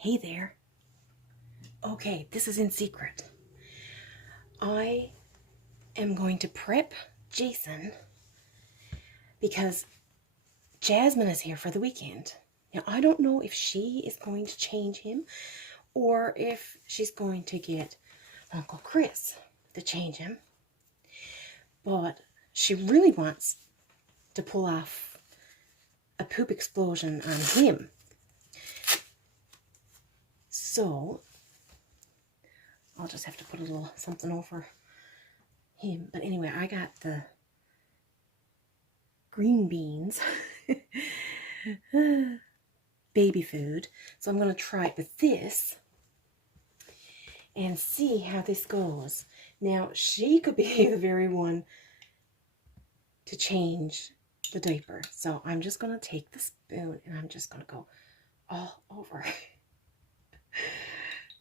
Hey there. Okay, this is in secret. I am going to prep Jaizyn because Jasmine is here for the weekend. Now, I don't know if she is going to change him or if she's going to get Uncle Chris to change him. But she really wants to pull off a poop explosion on him. So, I'll just have to put a little something over him. But anyway, I got the green beans, baby food. So I'm going to try it with this and see how this goes. Now, she could be the very one to change the diaper. So I'm just going to take the spoon and I'm just going to go all over.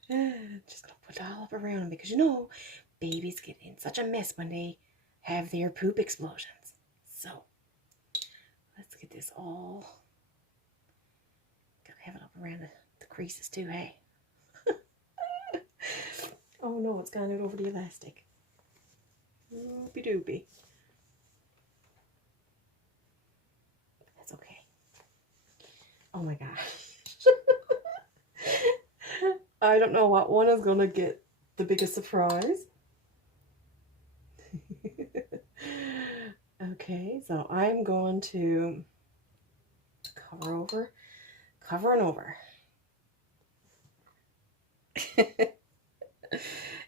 Just going to put it all up around him because, you know, babies get in such a mess when they have their poop explosions. So let's get this all. Gotta have it up around the creases too, hey? Oh no, it's gone out over the elastic. Oopie doopie. That's okay. Oh my gosh. I don't know what one is gonna get the biggest surprise. Okay, so I'm going to cover and over.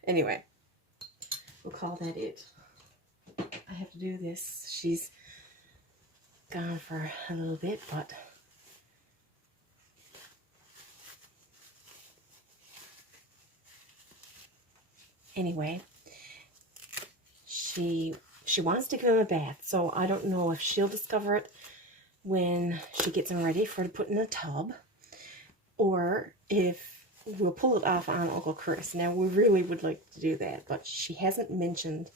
Anyway, we'll call that it. I have to do this. She's gone for a little bit, but anyway, she wants to give him a bath, so I don't know if she'll discover it when she gets him ready for to put in a tub, or if we'll pull it off on Uncle Chris. Now, we really would like to do that, but she hasn't mentioned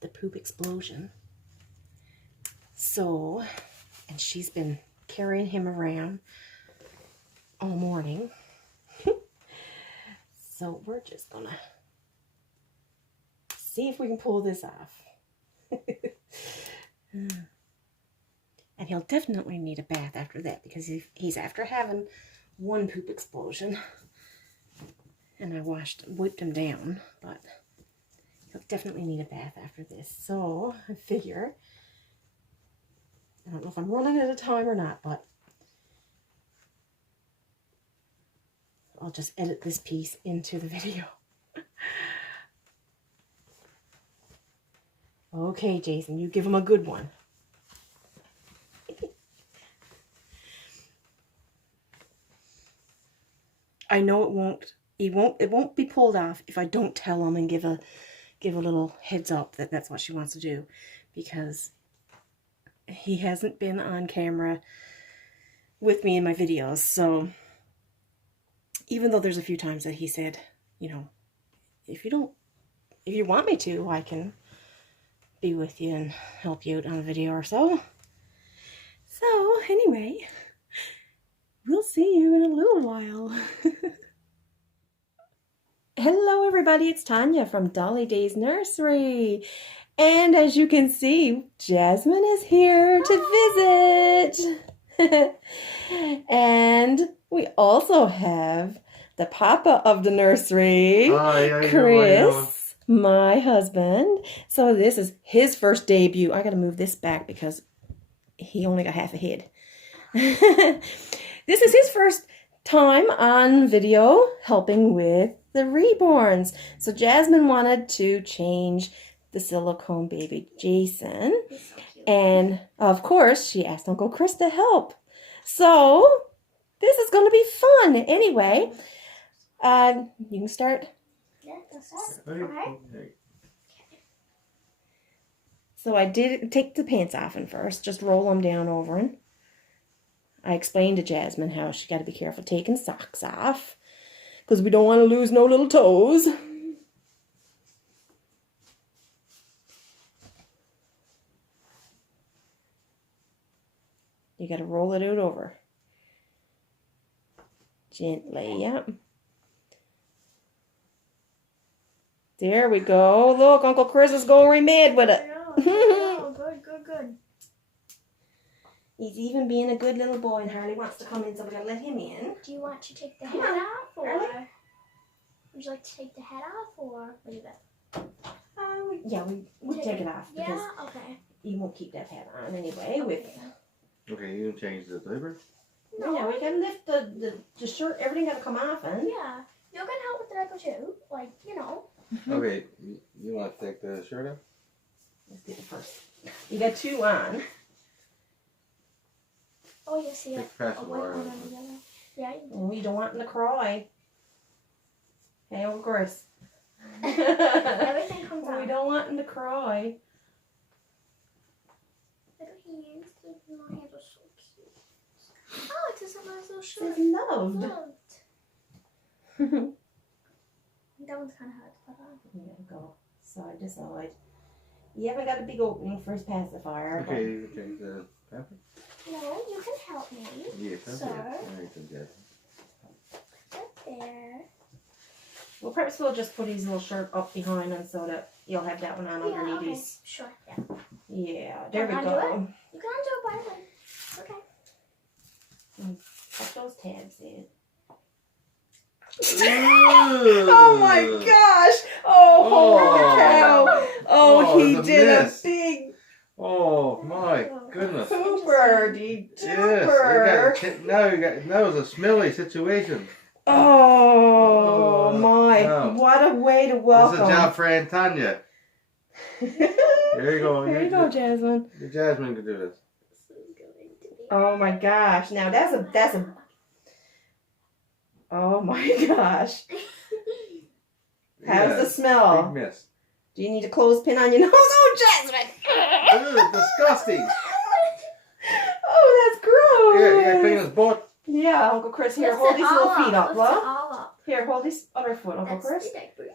the poop explosion. So, and she's been carrying him around all morning. So we're just gonna see if we can pull this off. And he'll definitely need a bath after that because he's after having one poop explosion. And I wiped him down, but he'll definitely need a bath after this. So I figure, I don't know if I'm running out of time or not, but I'll just edit this piece into the video. Okay, Jaizyn, you give him a good one. I know it won't be pulled off if I don't tell him and give a little heads up that that's what she wants to do, because he hasn't been on camera with me in my videos. So even though there's a few times that he said, you know, if you want me to, I can be with you and help you out on a video or so. So anyway, we'll see you in a little while. Hello everybody, it's Tanya from Dolly Day's Nursery. And as you can see, Jasmine is here to visit. And we also have the papa of the nursery, Chris, my husband. So this is his first debut. I gotta move this back because he only got half a head. This is his first time on video helping with the reborns. So Jasmine wanted to change the silicone baby Jaizyn, and of course she asked Uncle Chris to help. So this is going to be fun. Anyway, you can start. Yeah, okay. So I did take the pants off and first, just roll them down over him. I explained to Jasmine how she got to be careful taking socks off because we don't want to lose no little toes. You got to roll it out over. Gently, yep. There we go. Look, Uncle Chris is going mad with it. Good. He's even being a good little boy, and Harley wants to come in, so we're going to let him in. Do you want to take the Come head on, off, or Harley. would you like to take the head off, or leave it? Yeah, we'll take it off because Yeah, okay. you won't keep that hat on anyway. With Okay, you can change the diaper? No. Yeah, we got to lift the shirt. Everything got to come off, and Yeah, you can help with the diaper too. Like, you know. Okay, you want to take the shirt off? let's get it first. You got 2 on. Oh, you see it. Take the A pacifier white one off. and the yellow. Yeah. We don't want him to cry. Hey, Uncle Chris. Everything comes We out. don't want him to cry. Little hands. Little hands are so cute. Oh, it doesn't nice little It's shirt. loved. Loved. Yeah, That one's kind of hard to put on. go side to side. You haven't got a big opening for his pacifier. Okay, you can change the pamper? No, you can help me. Yeah, Sir. pamper. Right there. Well, perhaps we'll just put his little shirt up behind him so that you'll have that one on Yeah, underneath okay. his. Sure, yeah. Yeah, there we Wanna go. You can undo it by then. Okay. Put those tabs in. Oh Oh my gosh! Oh, holy cow! Oh, Oh, he it's a did a mess. big Oh my goodness. pooper, Yes, now it's a smelly situation. Oh Oh, my! no. What a way to This is welcome. a job for Aunt Tanya. There you go. There you go, Jaizyn. Jasmine can do this. This is going to be. Oh my gosh! Now that's a. Oh my gosh! How's Yeah, the smell? Big miss. Do you need a clothespin on your nose? Oh, Jaizyn! Ugh, disgusting. Oh, that's gross. Yeah, clean his butt. Yeah, Uncle Chris, here, Lift hold it these all little feet up, Lift it love. all up. Here, hold this other foot, Uncle That's Chris. the diaper.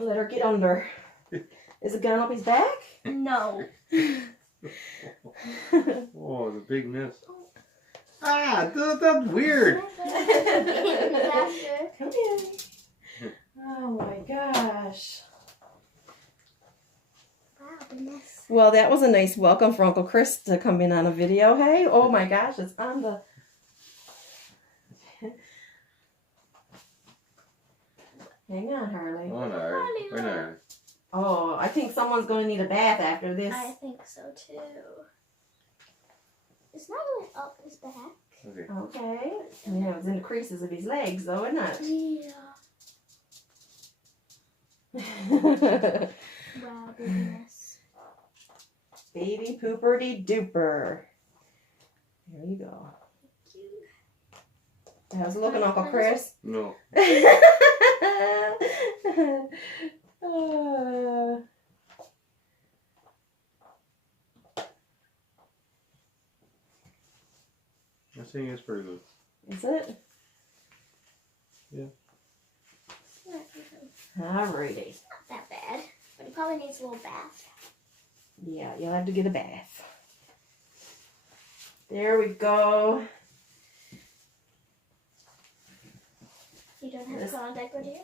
Let her get under. Is the gun up his back? No. Oh, the big miss. Ah, that's weird. Come in. Oh my gosh. Wow, goodness. Well, that was a nice welcome for Uncle Chris to come in on a video, hey? Oh my gosh, it's on the... Hang on, Harley. Oh no, oh no. Oh, I think someone's going to need a bath after this. I think so too. It's not really up his back. Okay. Okay. Yeah, it's in the creases of his legs, though, isn't Yeah. it? Wow, goodness. Baby pooperty duper. There you go. How's it looking, Uncle Chris? No. I think it's pretty good. Is it? Yeah. Alrighty. Not that bad, but he probably needs a little bath. Yeah, you'll have to get a bath. There we go. You don't have to put on diaper, do you?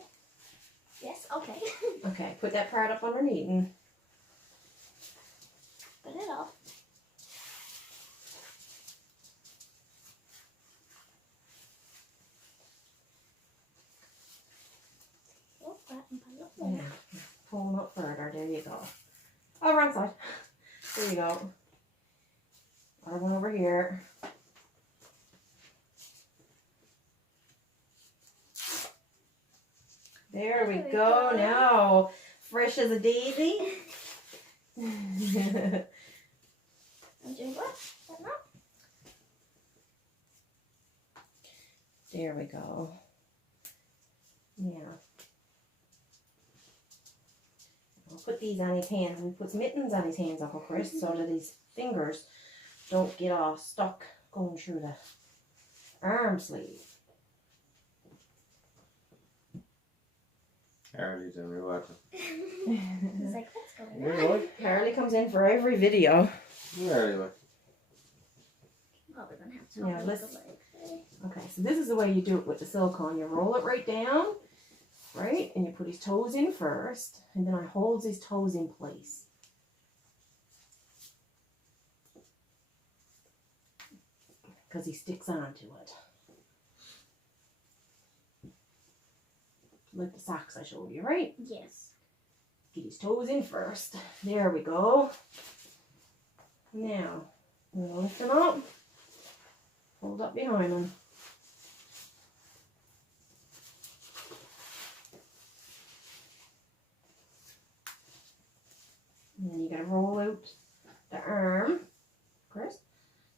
Yes? Okay. Okay, put that part up underneath and Put it up. Oh, that and put it up there. yeah, pull them up further. There you go. Oh, wrong side. There you go. Other one over here. There we go. Now, fresh as a daisy. And do what? That not? There we go. Yeah. I'll put these on his hands. We put mittens on his hands, Uncle Chris, so that his fingers don't get all stuck going through the arm sleeve. Harley's in me watching. He's like, what's going You on? know what? Harley comes in for every video. Harley, look. Probably gonna have to Yeah, help let's- with the leg. Okay, so this is the way you do it with the silicone. You roll it right down, right? And you put his toes in first, and then I holds his toes in place. Because he sticks onto it. Like the socks I showed you, right? Yes. Get his toes in first. There we go. Now, I'm going to lift him up. Hold up behind him. And then you got to roll out the arm. Chris,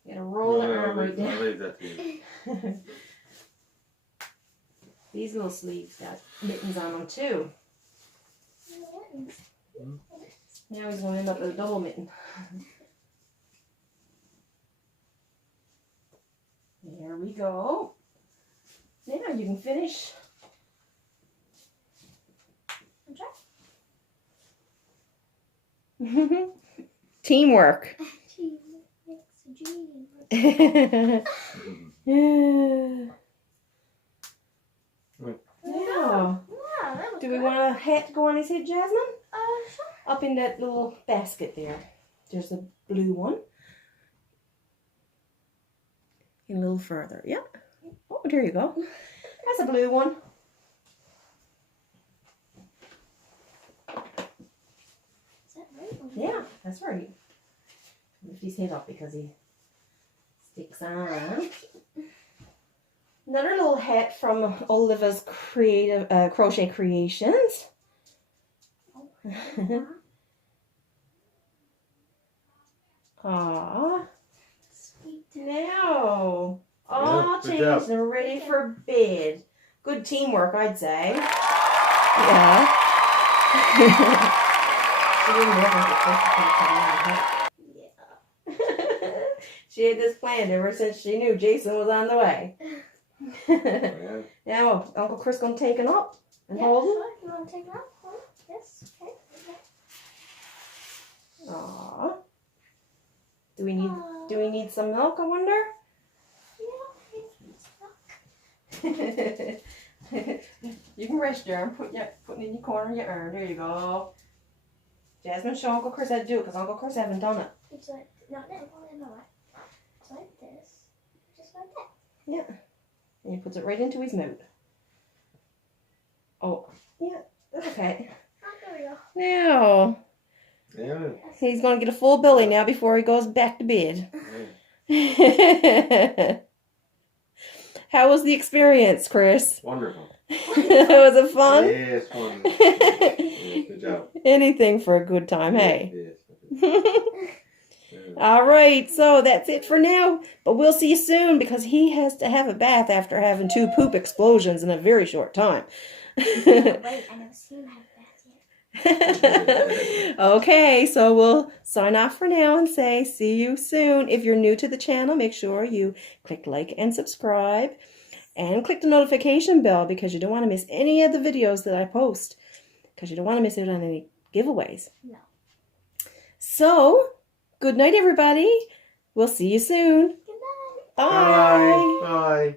you got to roll the arm right down. I'll leave that to you. These little sleeves got mittens on them too. Now he's going to end up with a double mitten. There we go. Now you can finish. Teamwork. Team makes a dream. Now, do we want a hat to go on his head, Jasmine? Sure. Up in that little basket there. There's a blue one. And a little further. Yeah. Oh, there you go. That's a blue one. Is that right? Yeah, that's right. Lift his head up because he sticks on. Another little hat from Oliva's creative crochet creations. Aww. Sweet. Now, all good changed job. and ready for bed. Good teamwork, I'd say. Yeah. She didn't ever get Yeah. She had this planned ever since she knew Jason was on the way. Yeah. Now, Uncle Chris gonna take him up and Yeah, hold him. sure. You want to take it out? Hold it. Yes. Okay. Aww. Do we need some milk, I wonder? Yeah. You can rest your arm, put it in your corner of your arm. There you go. Jasmine, show Uncle Chris how to do it because Uncle Chris haven't done it. It's like no. It's like this. Just like that. Yeah. And he puts it right into his mouth. Oh, yeah, that's okay. Oh, there Now, Yeah. he's going to get a full belly now before he goes back to bed. Yeah. How was the experience, Chris? Wonderful. Was it fun? Yes, fun. Yes, good job. Anything for a good time, hey? Yes. All right, so that's it for now. But we'll see you soon because he has to have a bath after having 2 poop explosions in a very short time. you go. Wait, I never seen him have that yet. Okay, so we'll sign off for now and say see you soon. If you're new to the channel, make sure you click like and subscribe and click the notification bell because you don't want to miss any of the videos that I post because you don't want to miss out on any giveaways. No. So, good night, everybody. We'll see you soon. Good night. Bye. Bye. Bye.